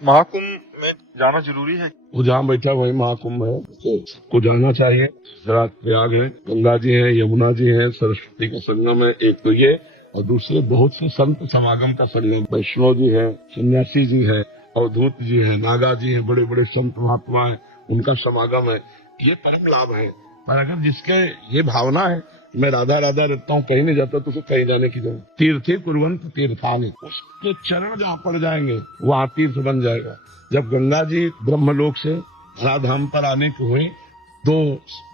महाकुंभ में जाना जरूरी है? वो जहाँ बैठा वही महाकुंभ है, को जाना चाहिए। गुजरात प्रयाग है, गंगा जी है, यमुना जी है, सरस्वती का संगम है, एक तो ये, और दूसरे बहुत से संत समागम का संगम, वैष्णव जी है, सन्यासी जी है, अवधूत जी है, नागा जी है, बड़े बड़े संत महात्मा है, उनका समागम है। ये परम लाभ है। पर अगर जिसके ये भावना है मैं राधा राधा रहता हूँ, कहीं नहीं जाता, तो उसे कहीं जाने की जरूरत। तीर्थे कुर्वंत तीर्थानि, उसके चरण जहाँ पड़ जाएंगे वहाँ तीर्थ बन जाएगा। जब गंगा जी ब्रह्मलोक से धराधाम पर आने को हुई, दो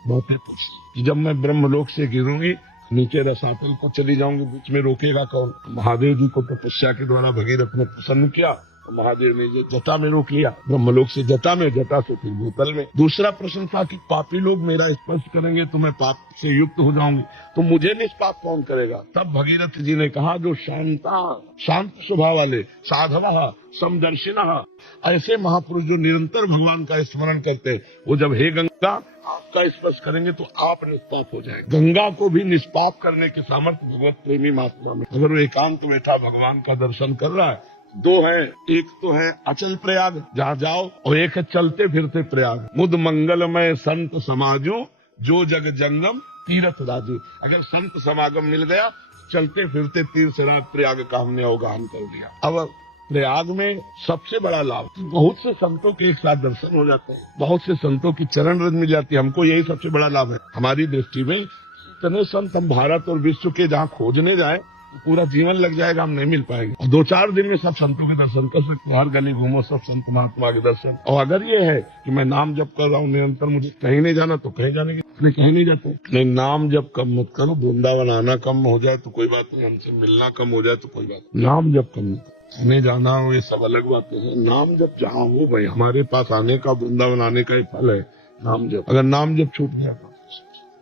बातें पूछी कि जब मैं ब्रह्मलोक से गिरूंगी, नीचे रसातल को चली जाऊंगी, बीच में रोकेगा कौन? महादेव जी को तपस्या के द्वारा भगीरथ ने प्रसन्न किया, महादेव ने ये जटा में रोक लिया, ब्रह्मलोक से जटा में, जटा से फिर भूतल में। दूसरा प्रश्न था कि पापी लोग मेरा स्पर्श करेंगे तो मैं पाप से युक्त हो जाऊंगी, तो मुझे निष्पाप कौन करेगा? तब भगीरथ जी ने कहा जो शांत स्वभाव वाले, साधव समदर्शिना, ऐसे महापुरुष जो निरंतर भगवान का स्मरण करते हैं, वो जब हे गंगा आपका स्पर्श करेंगे तो आप निष्पाप हो जाएंगे। गंगा को भी निष्पाप करने के सामर्थ्य भगवत प्रेमी महात्मा में। अगर वो एकांत बैठा भगवान का दर्शन कर रहा है, दो है, एक तो है अचल प्रयाग जहाँ जाओ, और एक है चलते फिरते प्रयाग। मुद मंगलमय संत समाजो, जो जग जंगम तीर्थ राजू। अगर संत समागम मिल गया, चलते फिरते तीर्थ प्रयाग का हमने अवगाहन कर दिया। अब प्रयाग में सबसे बड़ा लाभ, बहुत से संतों के एक साथ दर्शन हो जाते हैं, बहुत से संतों की चरण रज मिल जाती है। हमको यही सबसे बड़ा लाभ है हमारी दृष्टि में। इतने संत हम भारत और विश्व के जहाँ खोजने जाए, पूरा जीवन लग जाएगा, हम नहीं मिल पाएंगे। और 2-4 दिन में सब संतों के दर्शन कर सकते हो, हर गली घूमो, सब संत महात्मा के दर्शन। और अगर ये है कि मैं नाम जप कर रहा हूँ निरंतर, मुझे कहीं नहीं जाना, तो कहीं जाने की कहीं नहीं जाते। नहीं, नाम जप कम मत करो, वृंदावन आना कम हो जाए तो कोई बात नहीं, हमसे मिलना कम हो जाए तो कोई बात नहीं, नाम जप कम नहीं, आने जाना हो ये सब अलग बातें हैं। नाम जप जहाँ हो भाई, हमारे पास आने का, वृंदावन आने का ही फल है नाम जप। अगर नाम जप छूट गया,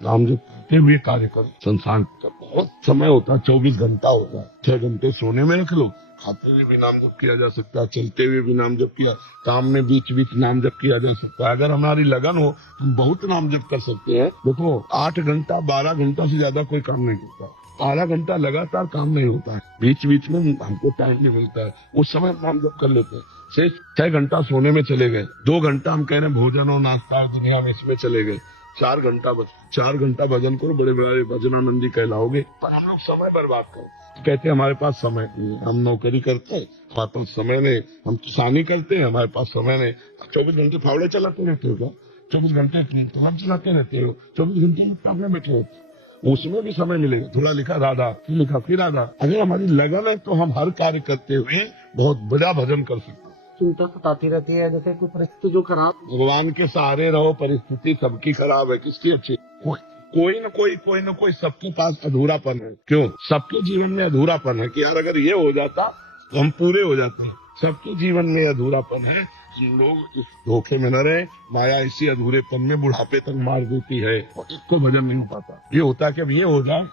नाम जप करते हुए कार्य करो। संसार का बहुत समय होता है, 24 घंटा होता है, 6 घंटे सोने में रख लो, खाते हुए भी नाम जप किया जा सकता है, चलते हुए भी नाम जप किया, काम में बीच बीच नाम जप किया जा सकता है। अगर हमारी लगन हो, हम बहुत नाम जप कर सकते हैं। देखो 8 घंटा 12 घंटा से ज्यादा कोई काम नहीं करता, 12 घंटा लगातार काम नहीं होता है, बीच बीच में हमको टाइम नहीं मिलता है, उस समय नाम जप कर लेते हैं। 6 घंटा सोने में चले गए, 2 घंटा हम कह रहे हैं भोजन और नाश्ता और दुनिया में इसमें चले गए, 4 घंटा भजन करो, बड़े बड़े भजनानंदी कहलाओगे। पर हम लोग समय बर्बाद करो, कहते हैं हमारे पास समय नहीं, हम नौकरी करते हैं, हमारे पास समय नहीं, हम किसानी करते हैं, हमारे पास समय नहीं। 24 घंटे फावड़े चलाते रहते हो क्या? 24 घंटे कलम चलाते रहते हो, 24 घंटे लैपटॉप में बैठे होते, उसमें भी समय मिलेगा। थोड़ा लिखा राधा, फिर लिखा फिर राधा। अगर हमारी लगन है तो हम हर कार्य करते हुए बहुत बड़ा भजन कर सकते हैं। चिंता सताती रहती है, जैसे कोई परिस्थिति जो खराब। भगवान के सहारे रहो, परिस्थिति सबकी खराब है, किसकी अच्छी? कोई न कोई सबके पास अधूरापन है। क्यों? सबके जीवन में अधूरापन है कि यार अगर ये हो जाता तो हम पूरे हो जाते हैं। सबके जीवन में अधूरापन है, हम लोग इस धोखे में न रहे। माया इसी अधूरेपन में बुढ़ापे तक मार देती है और इसको भजन नहीं हो पाता। ये होता है कि अब ये हो जाए,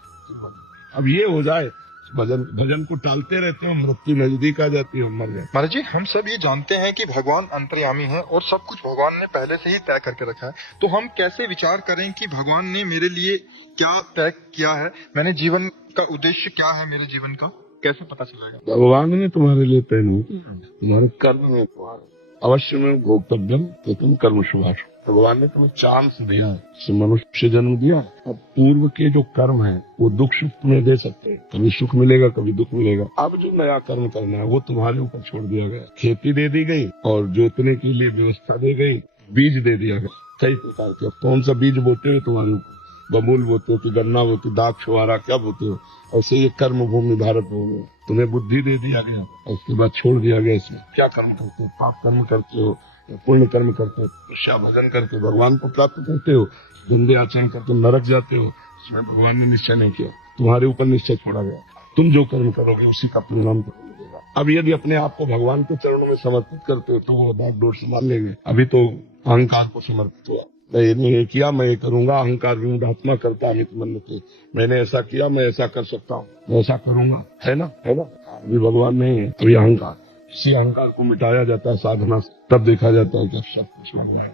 अब ये हो जाए, भजन को टालते रहते हैं, मृत्यु नजदीक आ जाती है, मर गए। महाराज जी, हम सब ये जानते हैं कि भगवान अंतर्यामी है और सब कुछ भगवान ने पहले से ही तय करके रखा है, तो हम कैसे विचार करें कि भगवान ने मेरे लिए क्या तय किया है, मैंने जीवन का उद्देश्य क्या है, मेरे जीवन का कैसे पता चलेगा? भगवान ने तुम्हारे लिए तय नहीं किया, तुम्हारे कर्म में तुम्हारे अवश्य में भोक्तव्यम तो तुम कर्म शुभाश। भगवान ने तुम्हें चांस दिया है, मनुष्य जन्म दिया। अब पूर्व के जो कर्म है वो दुख सुख तुम्हें दे सकते हैं, कभी सुख मिलेगा कभी दुख मिलेगा। अब जो नया कर्म करना है वो तुम्हारे ऊपर छोड़ दिया गया। खेती दे दी गई और जोतने के लिए व्यवस्था दी गई, बीज दे दिया गया कई प्रकार के। अब कौन सा बीज बोते हो तुम्हारे ऊपर, बबूल बोते हो कि गन्ना बोते हो, दाख छुआरा क्या बोते हो। ऐसे ये कर्म भूमि भारत भूमि, तुम्हें बुद्धि दे दिया गया, उसके बाद छोड़ दिया गया। इसमें क्या कर्म करते हो? पाप कर्म करते हो, पुण्य कर्म करते हो, कृष्ण भजन करके भगवान को प्राप्त करते हो, गंदे आचरण करके नरक जाते हो। इसमें भगवान ने निश्चय नहीं किया, तुम्हारे ऊपर निश्चय छोड़ा गया। तुम जो कर्म करोगे उसी का परिणाम तुम्हें मिलेगा। अब यदि अपने आप को भगवान के चरणों में समर्पित करते हो तो वो बागडोर संभाल लेंगे। अभी तो अहंकार को समर्पित हुआ, मैंने ये किया, मैं ये करूंगा, अहंकार विमूढ़ात्मा करता अमित मन्यते, मैंने ऐसा किया, मैं ऐसा कर सकता हूँ, मैं ऐसा करूंगा, है ना। अभी भगवान नहीं है, अभी अहंकार। इसी अहंकार को मिटाया जाता है साधना से, तब देखा जाता है कि सब कुछ भगवान।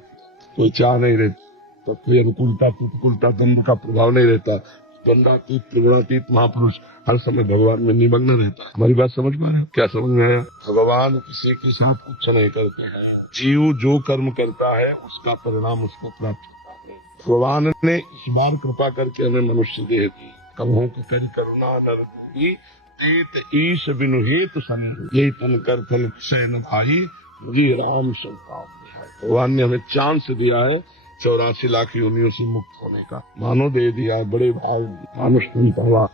कोई चाह नहीं रहती, तो कोई अनुकूलता प्रतिकूलता द्वंद्व का प्रभाव नहीं रहता, द्वंद्वातीत त्रिगुणातीत महापुरुष हर समय भगवान में निमग्न रहता है। हमारी बात समझ पा रहे हो? क्या समझ में आया? भगवान किसी के साथ कुछ नहीं करते हैं। जीव जो कर्म करता है उसका परिणाम उसको प्राप्त होता है। भगवान ने इस बार कृपा करके हमें मनुष्य देह दी। कबहू को करी करुणा नर दी, तेत ईश बिनु हेतु सनी, यही तन कर फल सैन भाई, मुझे राम संताप। भगवान ने हमें चांस दिया है 84 लाख योनियों से मुक्त होने का। मानो दे दिया, बड़े भाव मानुष तुम पावा,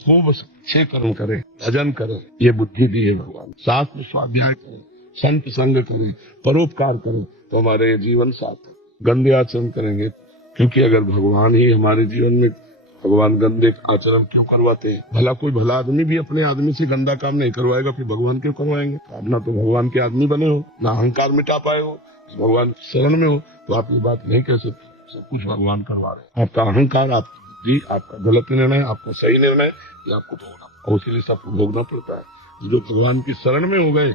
खूब अच्छे कर्म करे, भजन करे, ये बुद्धि दी है भगवान। साथ में स्वाध्याय करें, संत संग करें, परोपकार करें, तो हमारे जीवन सार्थक। गंदे आचरण करेंगे, क्योंकि अगर भगवान ही हमारे जीवन में, भगवान गंदे आचरण क्यों करवाते हैं? भला कोई भला आदमी भी अपने आदमी से गंदा काम नहीं करवाएगा, फिर भगवान क्यों करवाएंगे? आप ना तो भगवान के आदमी बने हो, ना अहंकार मिटा पाए हो, भगवान शरण में हो, तो आप ये बात नहीं कह सकते। सब कुछ भगवान करवा रहे हैं। आपका अहंकार, आपकी बुद्धि, आपका गलत निर्णय, आपका सही निर्णय, ये आपको भोगना, और इसीलिए सबको भोगना पड़ता है। जो भगवान की शरण में हो गए,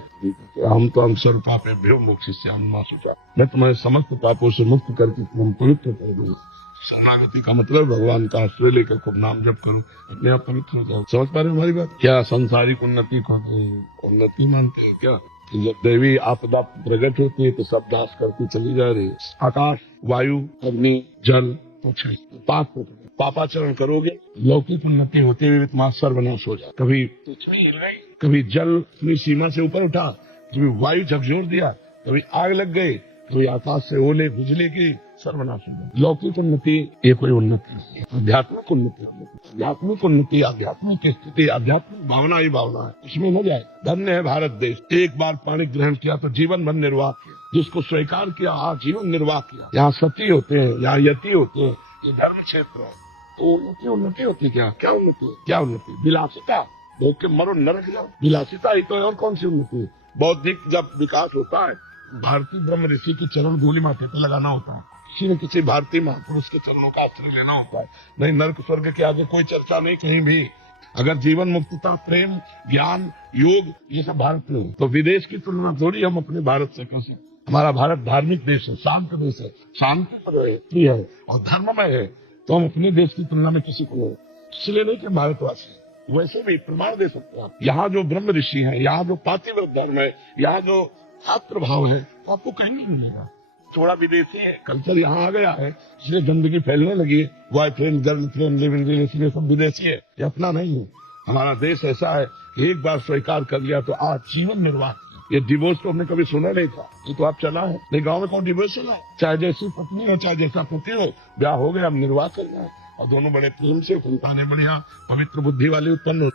हम तो अवसर पापे भ्यो मोक्षिष्यामि मा शुचा, मैं तुम्हारे समस्त पापों से मुक्त करके तुम पवित्र कर दूंगा। शरणागति का मतलब भगवान का आश्रय लेकर खूब नाम जप करो, अपने आप पवित्र हो जाओ। समझ पा रहे हो हमारी बात? क्या सांसारिक उन्नति को उन्नति मानते हैं क्या? जब दैवी आपदा प्रकट होती है तो सब दास करती चली जा रही है। आकाश, वायु, अग्नि, जल, पापाचरण करोगे, लौकिक उन्नति होते हुए तुम्हारा सर्वनाश हो जाए। कभी पृथ्वी हिल गई, कभी जल अपनी सीमा से ऊपर उठा, कभी वायु झकझोर दिया, कभी आग लग गई, कभी आकाश से ओले बिजली की, सर्वनाश हो गया। लौकिक उन्नति ये कोई उन्नति नहीं है। आध्यात्मिक उन्नति, आध्यात्मिक उन्नति, आध्यात्मिक स्थिति, आध्यात्मिक भावना ही भावना है, उसमें न जाए। धन्य है भारत देश, एक बार पानी ग्रहण किया तो जीवन भर निर्वाह किया, जिसको स्वीकार किया जीवन निर्वाह किया। यहाँ सती होते हैं, यहाँ यति होते हैं, ये धर्म क्षेत्र है, तो उन्नति होती क्या? क्या उन्नति? क्या उन्नति? विलासिता, भोग के मरो नरक जाओ, विलासिता ही तो है, और कौन सी उन्नति? बौद्धिक जब विकास होता है, भारतीय ब्रह्म ऋषि की चरण धूलि माथे पर लगाना होता है, किसी न किसी भारतीय महापुरुष के चरणों का आश्रय लेना होता है। नहीं, नर्क स्वर्ग के आगे कोई चर्चा नहीं कहीं भी। अगर जीवन मुक्तता, प्रेम, ज्ञान, योग, ये सब भारत में हो, तो विदेश की तुलना थोड़ी हम अपने भारत से कर सकते। हमारा भारत धार्मिक देश है, शांत देश है, शांति पर है और धर्ममय है, तो हम अपने देश की तुलना में किसी को इसलिए नहीं कि भारतवासी, वैसे भी प्रमाण दे सकते हैं आप। यहाँ जो ब्रह्म ऋषि है, यहाँ जो पातिव्रत धर्म है, यहाँ जो छात्र भाव है, तो आपको कहीं नहीं मिलेगा। थोड़ा विदेशी है, कल्चर यहाँ आ गया है, इसलिए गंदगी फैलने लगी है। Boyfriend, girlfriend, live in relation, ये सब विदेशी है, ये अपना नहीं है। हमारा देश ऐसा है कि एक बार स्वीकार कर लिया तो आज जीवन निर्वाह। ये डिवोर्स तो हमने कभी सुना नहीं था, ये तो आप चला है। नहीं, गाँव में कौन डिवोर्स चला है? चाहे जैसी पत्नी हो, चाहे जैसा पति हो, ब्याह हो गया, अब निर्वाह करना है, और दोनों बड़े प्रेम से संतानें बढ़िया पवित्र बुद्धि वाले उत्पन्न हो।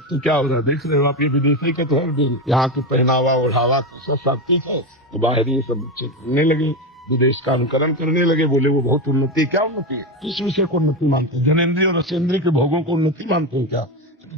तो क्या हो रहा है देख रहे हो आप? ये विदेशी के तो है दिन, यहाँ के पहनावा ओढ़ावा सब ठीक है, तो बाहर ये सब बच्चे करने लगे, विदेश का अनुकरण करने लगे, बोले वो बहुत उन्नति। क्या उन्नति है? किस विषय को उन्नति मानते हैं? जनेन्द्रिय और रसेंद्रिय के भोगों को उन्नति मानते हैं क्या?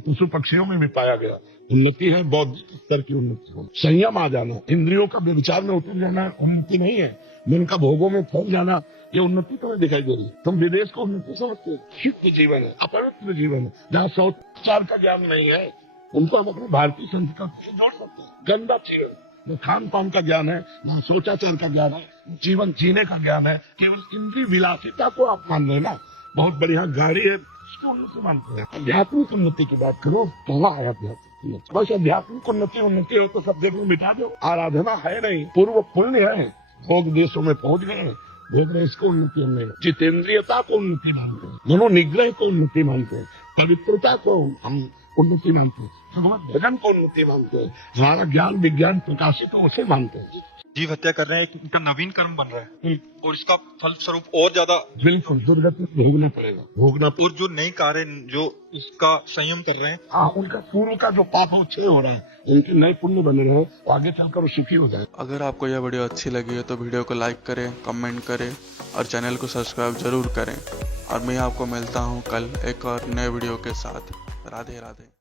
पशु पक्षियों में भी पाया गया उन्नति है, बौद्धिक स्तर की उन्नति हो। संयम आ जाना, इंद्रियों का व्यभिचार में उतर जाना उन्नति नहीं है। मन का भोगों में फंस जाना, ये उन्नति तो दिखाई दे रही है। तुम विदेश को उन्नति समझते हो? शुद्ध जीवन है, अपवित्र जीवन है, जहाँ शौचाचार का ज्ञान नहीं है, उनको हम अपने भारतीय संस्कृति से जोड़ सकते हैं। गंदा जीवन, न खान पान का ज्ञान है, न शौचाचार का ज्ञान है, जीवन जीने का ज्ञान है। केवल इंद्रिय विलासिता को आप मान रहे ना, बहुत बढ़िया गाड़ी है, उसको उन्नति मानते हैं। आध्यात्मिक उन्नति की बात करो, कहाँ है आध्यात्मिक? बस आध्यात्मिक उन्नति हो तो सब जगह मिटा दो। आराधना है नहीं, पूर्व पुण्य है, भोग देशों में पहुंच गए, भोग रहे, इसको उन्नति हम नहीं। जितेंद्रियता को उन्नति मानते हैं, मनोनिग्रह को उन्नति मानते हैं, पवित्रता को हम उन्नति मानते हैं, भगवत भजन को उन्नति मानते हैं, हमारा ज्ञान विज्ञान प्रकाशित हो उसे मानते हैं। जीव हत्या कर रहे हैं, एक इनका नवीन कर्म बन रहा है, और इसका फल स्वरूप और ज्यादा बिल्कुल दुर्गति भोगना पड़ेगा। और जो नए कार्य जो इसका संयम कर रहे हैं, हाँ, उनका पूर्व का जो पाप है क्षय हो रहा है, उनके नए पुण्य बने रहे, आगे चलकर वो सुखी हो जाए। अगर आपको यह वीडियो अच्छी लगी है तो वीडियो को लाइक करें, कमेंट करें और चैनल को सब्सक्राइब जरूर करें। और मैं आपको मिलता हूँ कल एक और नए वीडियो के साथ। राधे राधे।